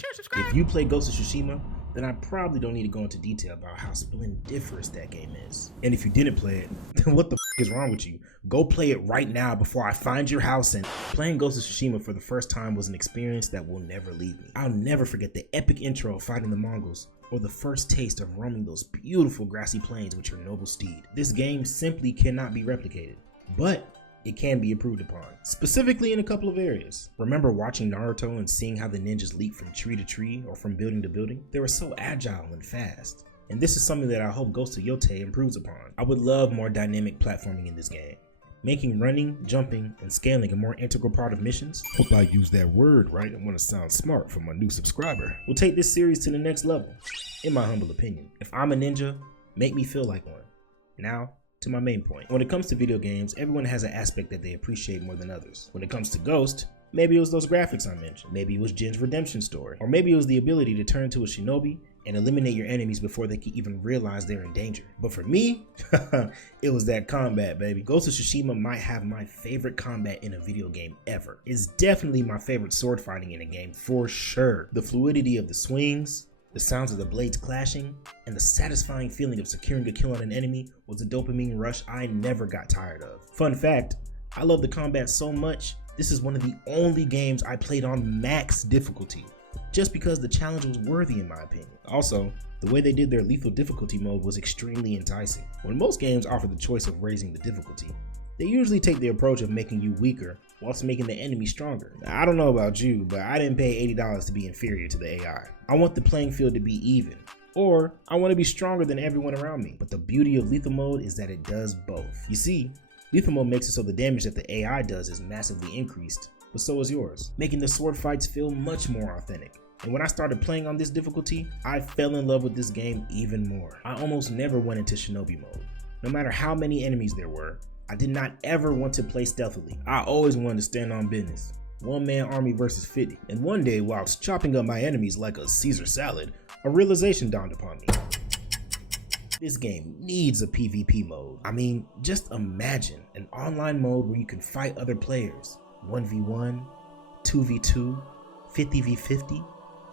share, subscribe. If you play Ghost of Tsushima, then I probably don't need to go into detail about how splendiferous that game is. And if you didn't play it, then what the f is wrong with you? Go play it right now before I find your house. And playing Ghost of Tsushima for the first time was an experience that will never leave me. I'll never forget the epic intro of fighting the Mongols, or the first taste of roaming those beautiful grassy plains with your noble steed. This game simply cannot be replicated, but it can be improved upon, specifically in a couple of areas. Remember watching Naruto and seeing how the ninjas leap from tree to tree or from building to building? They were so agile and fast. And this is something that I hope Ghost of Yotei improves upon. I would love more dynamic platforming in this game, making running, jumping, and scaling a more integral part of missions. Hope I used that word right. I want to sound smart for my new subscriber. Will take this series to the next level, in my humble opinion. If I'm a ninja, make me feel like one. Now, to my main point. When it comes to video games, everyone has an aspect that they appreciate more than others. When it comes to Ghost, maybe it was those graphics I mentioned. Maybe it was Jin's redemption story. Or maybe it was the ability to turn into a shinobi and eliminate your enemies before they can even realize they're in danger. But for me, it was that combat, baby. Ghost of Tsushima might have my favorite combat in a video game ever. It's definitely my favorite sword fighting in a game for sure. The fluidity of the swings, the sounds of the blades clashing, and the satisfying feeling of securing a kill on an enemy was a dopamine rush I never got tired of. Fun fact, I love the combat so much, this is one of the only games I played on max difficulty, just because the challenge was worthy in my opinion. Also, the way they did their lethal difficulty mode was extremely enticing. When most games offer the choice of raising the difficulty, they usually take the approach of making you weaker whilst making the enemy stronger. Now, I don't know about you, but I didn't pay $80 to be inferior to the AI. I want the playing field to be even, or I want to be stronger than everyone around me. But the beauty of lethal mode is that it does both. You see, lethal mode makes it so the damage that the AI does is massively increased, but so is yours, making the sword fights feel much more authentic. And when I started playing on this difficulty, I fell in love with this game even more. I almost never went into shinobi mode. No matter how many enemies there were, I did not ever want to play stealthily. I always wanted to stand on business. One-man army versus 50. And one day, whilst chopping up my enemies like a Caesar salad, a realization dawned upon me. This game needs a PvP mode. I mean, just imagine an online mode where you can fight other players. 1v1, 2v2, 50v50,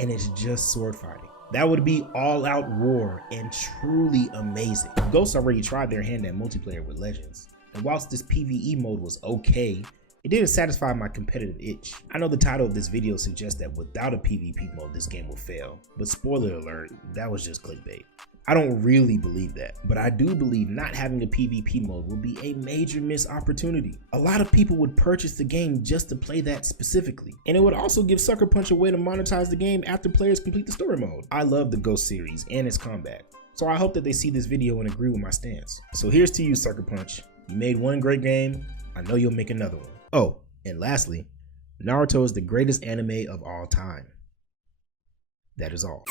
and it's just sword fighting. That would be all-out war and truly amazing. Ghost already tried their hand at multiplayer with Legends. And whilst this PvE mode was okay, it didn't satisfy my competitive itch. I know the title of this video suggests that without a PvP mode this game will fail, but spoiler alert, that was just clickbait. I don't really believe that, but I do believe not having a PvP mode will be a major missed opportunity. A lot of people would purchase the game just to play that specifically, and it would also give Sucker Punch a way to monetize the game after players complete the story mode. I love the Ghost series and its combat, so I hope that they see this video and agree with my stance. So here's to you, Sucker Punch. You made one great game, I know you'll make another one. Oh, and lastly, Naruto is the greatest anime of all time. That is all.